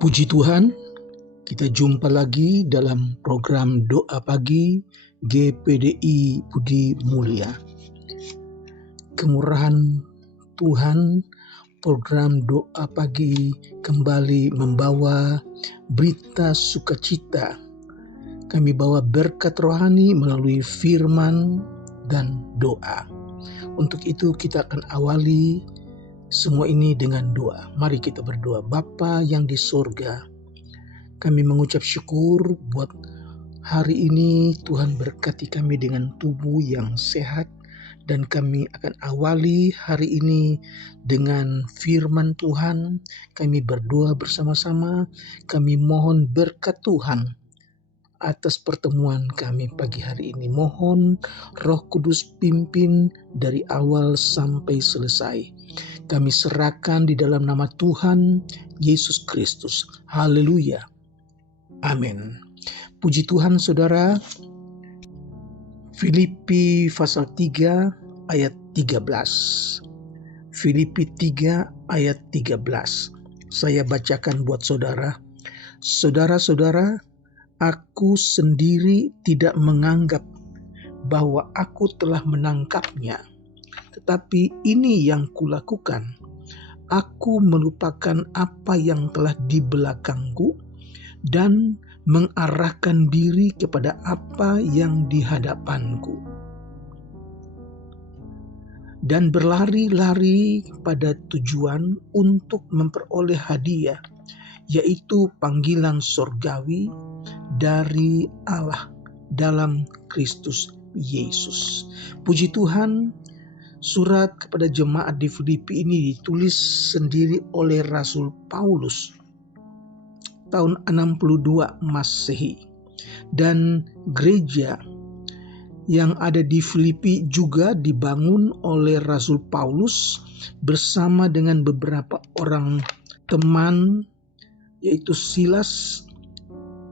Puji Tuhan, kita jumpa lagi dalam program Doa Pagi GPDI Budi Mulia. Kemurahan Tuhan, program Doa Pagi kembali membawa berita sukacita. Kami bawa berkat rohani melalui firman dan doa. Untuk itu kita akan awali semua ini dengan doa. Mari kita berdoa. Bapa yang di surga, kami mengucap syukur buat hari ini. Tuhan berkati kami dengan tubuh yang sehat, dan kami akan awali hari ini dengan firman Tuhan. Kami berdoa bersama-sama. Kami mohon berkat Tuhan atas pertemuan kami pagi hari ini. Mohon Roh Kudus pimpin dari awal sampai selesai. Kami serahkan di dalam nama Tuhan Yesus Kristus. Haleluya. Amin. Puji Tuhan saudara. Filipi pasal 3 ayat 13. Filipi 3 ayat 13. Saya bacakan buat saudara. Saudara-saudara, aku sendiri tidak menganggap bahwa aku telah menangkapnya. Tetapi ini yang kulakukan, aku melupakan apa yang telah di belakangku dan mengarahkan diri kepada apa yang di hadapanku. Dan berlari-lari pada tujuan untuk memperoleh hadiah, yaitu panggilan sorgawi dari Allah dalam Kristus Yesus. Puji Tuhan. Surat kepada jemaat di Filipi ini ditulis sendiri oleh Rasul Paulus tahun 62 Masehi. Dan gereja yang ada di Filipi juga dibangun oleh Rasul Paulus bersama dengan beberapa orang teman, yaitu Silas,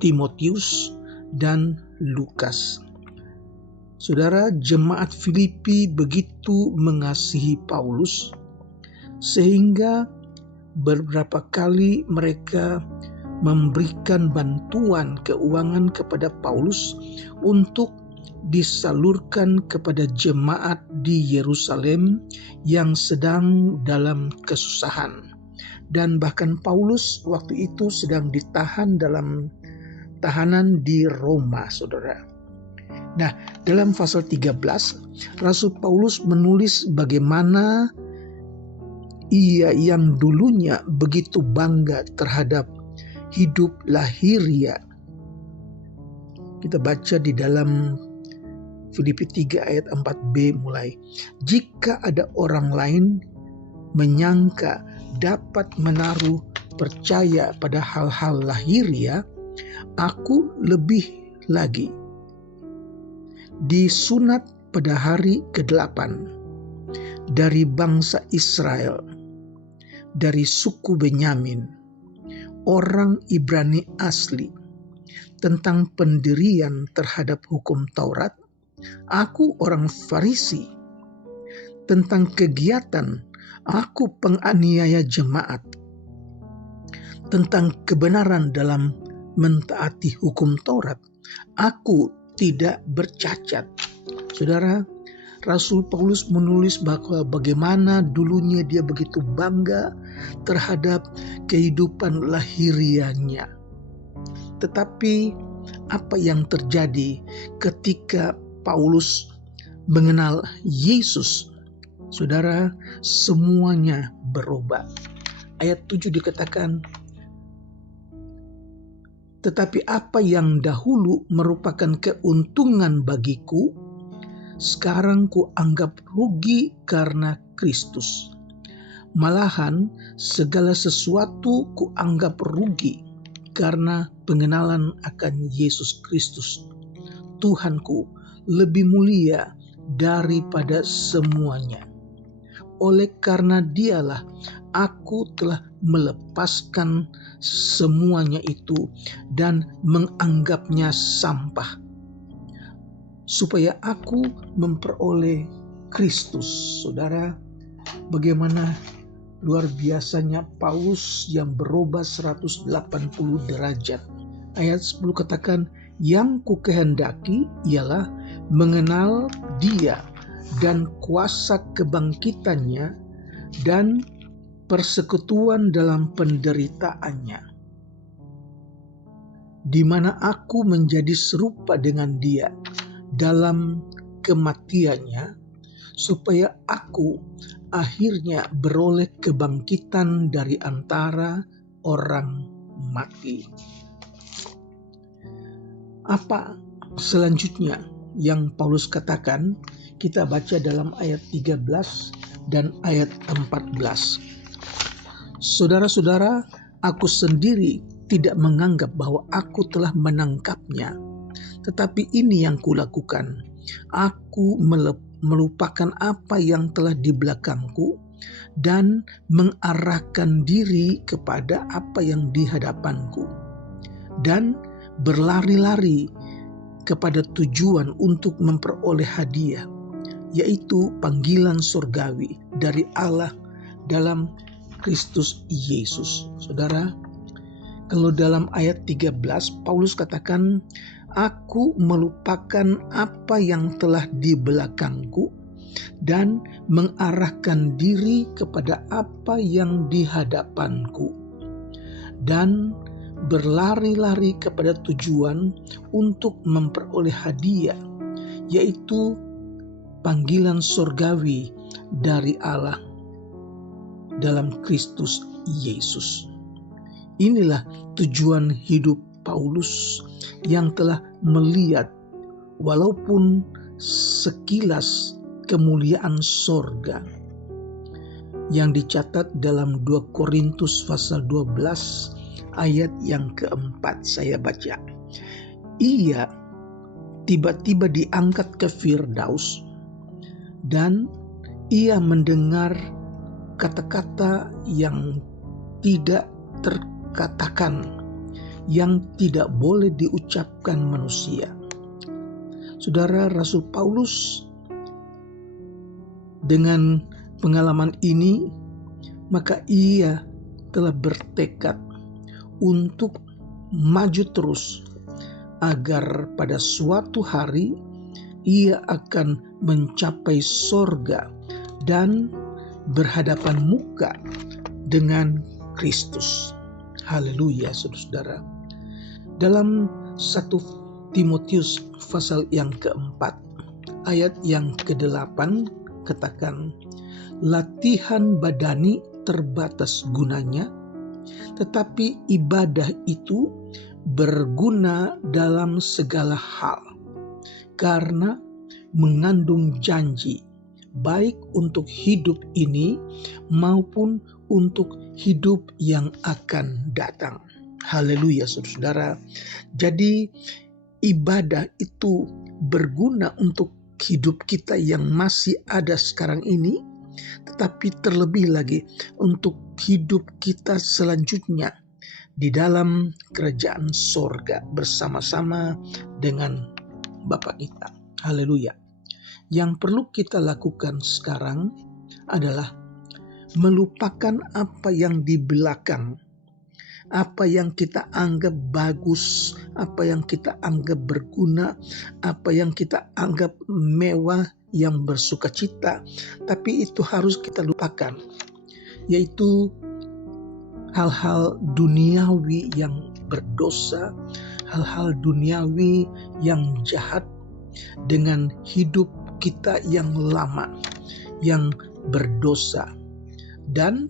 Timotius, dan Lukas. Saudara, jemaat Filipi begitu mengasihi Paulus sehingga beberapa kali mereka memberikan bantuan keuangan kepada Paulus untuk disalurkan kepada jemaat di Yerusalem yang sedang dalam kesusahan. Dan bahkan Paulus waktu itu sedang ditahan dalam tahanan di Roma, saudara. Nah, dalam pasal 13, Rasul Paulus menulis bagaimana ia yang dulunya begitu bangga terhadap hidup lahiria. Kita baca di dalam Filipi 3 ayat 4b mulai. Jika ada orang lain menyangka dapat menaruh percaya pada hal-hal lahiria, aku lebih lagi. Disunat pada hari ke-8 dari bangsa Israel, dari suku Benyamin, orang Ibrani asli, tentang pendirian terhadap hukum Taurat, aku orang Farisi, tentang kegiatan, aku penganiaya jemaat, tentang kebenaran dalam mentaati hukum Taurat, aku tidak bercacat. Saudara, Rasul Paulus menulis bahwa bagaimana dulunya dia begitu bangga terhadap kehidupan lahirianya. Tetapi apa yang terjadi ketika Paulus mengenal Yesus? Saudara, semuanya berubah. Ayat 7 dikatakan, tetapi apa yang dahulu merupakan keuntungan bagiku, sekarang ku anggap rugi karena Kristus. Malahan segala sesuatu ku anggap rugi karena pengenalan akan Yesus Kristus, Tuhanku, lebih mulia daripada semuanya. Oleh karena dialah aku telah melepaskan semuanya itu dan menganggapnya sampah, supaya aku memperoleh Kristus. Saudara, bagaimana luar biasanya Paulus yang berubah 180 derajat. Ayat 10 katakan, yang kukehendaki ialah mengenal Dia dan kuasa kebangkitannya dan persekutuan dalam penderitaannya, di mana aku menjadi serupa dengan Dia dalam kematiannya, supaya aku akhirnya beroleh kebangkitan dari antara orang mati. Apa selanjutnya yang Paulus katakan? Kita baca dalam ayat 13 dan ayat 14. Saudara-saudara, aku sendiri tidak menganggap bahwa aku telah menangkapnya, tetapi ini yang kulakukan. Aku melupakan apa yang telah di belakangku dan mengarahkan diri kepada apa yang di hadapanku, dan berlari-lari kepada tujuan untuk memperoleh hadiah, yaitu panggilan surgawi dari Allah dalam Kristus Yesus. Saudara, kalau dalam ayat 13 Paulus katakan, aku melupakan apa yang telah di belakangku dan mengarahkan diri kepada apa yang di hadapanku, dan berlari-lari kepada tujuan untuk memperoleh hadiah, yaitu panggilan surgawi dari Allah dalam Kristus Yesus. Inilah tujuan hidup Paulus yang telah melihat walaupun sekilas kemuliaan sorga yang dicatat dalam 2 Korintus pasal 12 ayat yang keempat. Saya baca, ia tiba-tiba diangkat ke Firdaus dan ia mendengar kata-kata yang tidak terkatakan, yang tidak boleh diucapkan manusia. Saudara, Rasul Paulus dengan pengalaman ini, maka ia telah bertekad untuk maju terus agar pada suatu hari ia akan mencapai sorga dan berhadapan muka dengan Kristus. Haleluya, saudara. Dalam 1 Timotius pasal yang keempat ayat yang ke-8 katakan, latihan badani terbatas gunanya, tetapi ibadah itu berguna dalam segala hal, karena mengandung janji, baik untuk hidup ini maupun untuk hidup yang akan datang. Haleluya, saudara. Jadi ibadah itu berguna untuk hidup kita yang masih ada sekarang ini, tetapi terlebih lagi untuk hidup kita selanjutnya di dalam kerajaan sorga bersama-sama dengan Bapa kita. Haleluya. Yang perlu kita lakukan sekarang adalah melupakan apa yang di belakang, apa yang kita anggap bagus, apa yang kita anggap berguna, apa yang kita anggap mewah, yang bersukacita, tapi itu harus kita lupakan, yaitu hal-hal duniawi yang berdosa, hal-hal duniawi yang jahat, dengan hidup kita yang lama, yang berdosa, dan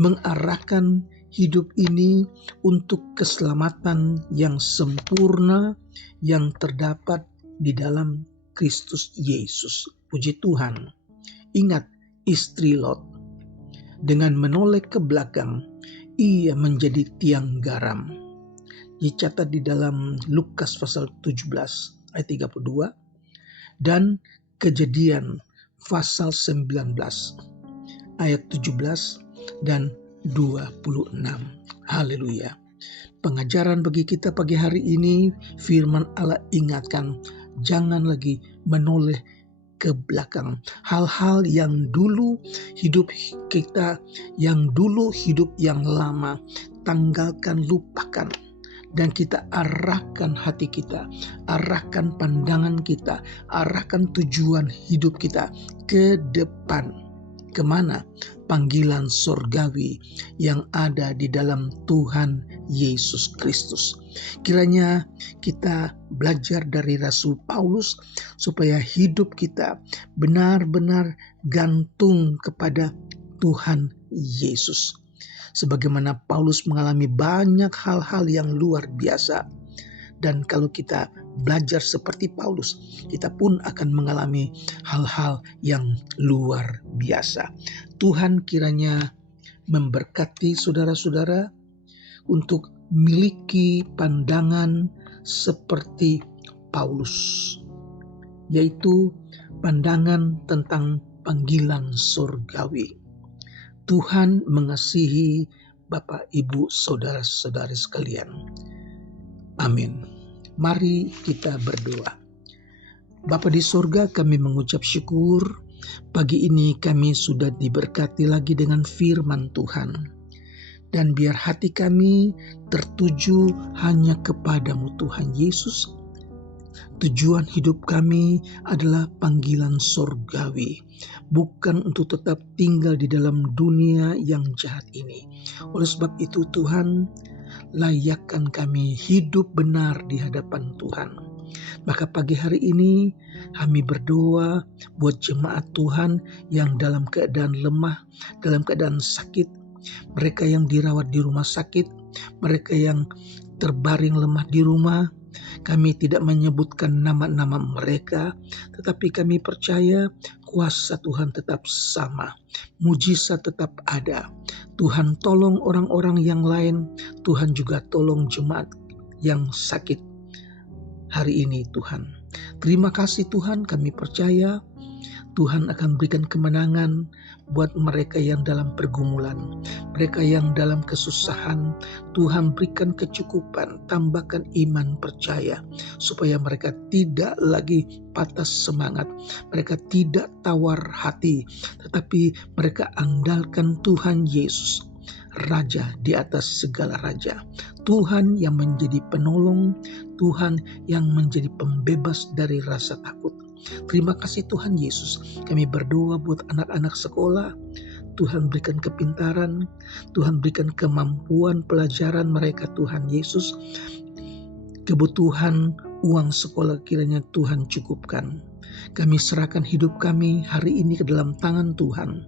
mengarahkan hidup ini untuk keselamatan yang sempurna yang terdapat di dalam Kristus Yesus. Puji Tuhan. Ingat istri Lot, dengan menoleh ke belakang, ia menjadi tiang garam. Dicatat di dalam Lukas pasal 17 ayat 32 dan Kejadian pasal 19 ayat 17 dan 26. Haleluya. Pengajaran bagi kita pagi hari ini, firman Allah ingatkan, jangan lagi menoleh ke belakang. Hal-hal yang dulu hidup kita, yang dulu hidup yang lama, tanggalkan, lupakan. Dan kita arahkan hati kita, arahkan pandangan kita, arahkan tujuan hidup kita ke depan. Kemana? Panggilan surgawi yang ada di dalam Tuhan Yesus Kristus. Kiranya kita belajar dari Rasul Paulus supaya hidup kita benar-benar gantung kepada Tuhan Yesus. Sebagaimana Paulus mengalami banyak hal-hal yang luar biasa. Dan kalau kita belajar seperti Paulus, kita pun akan mengalami hal-hal yang luar biasa. Tuhan kiranya memberkati saudara-saudara untuk memiliki pandangan seperti Paulus, yaitu pandangan tentang panggilan surgawi. Tuhan mengasihi Bapak, Ibu, saudara-saudari sekalian. Amin. Mari kita berdoa. Bapa di surga, kami mengucap syukur. Pagi ini kami sudah diberkati lagi dengan firman Tuhan. Dan biar hati kami tertuju hanya kepadamu Tuhan Yesus. Tujuan hidup kami adalah panggilan surgawi, bukan untuk tetap tinggal di dalam dunia yang jahat ini. Oleh sebab itu Tuhan, layakkan kami hidup benar di hadapan Tuhan. Maka pagi hari ini kami berdoa buat jemaat Tuhan yang dalam keadaan lemah, dalam keadaan sakit, mereka yang dirawat di rumah sakit, mereka yang terbaring lemah di rumah. Kami tidak menyebutkan nama-nama mereka, tetapi kami percaya kuasa Tuhan tetap sama, mujizat tetap ada. Tuhan tolong orang-orang yang lain, Tuhan juga tolong jemaat yang sakit hari ini Tuhan. Terima kasih Tuhan, kami percaya Tuhan akan berikan kemenangan buat mereka yang dalam pergumulan, mereka yang dalam kesusahan. Tuhan berikan kecukupan, tambahkan iman percaya, supaya mereka tidak lagi patah semangat, mereka tidak tawar hati, tetapi mereka andalkan Tuhan Yesus, Raja di atas segala raja, Tuhan yang menjadi penolong, Tuhan yang menjadi pembebas dari rasa takut. Terima kasih Tuhan Yesus. Kami berdoa buat anak-anak sekolah. Tuhan berikan kepintaran, Tuhan berikan kemampuan pelajaran mereka Tuhan Yesus. Kebutuhan uang sekolah kiranya Tuhan cukupkan. Kami serahkan hidup kami hari ini ke dalam tangan Tuhan.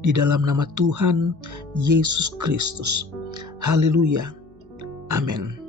Di dalam nama Tuhan Yesus Kristus. Haleluya. Amin.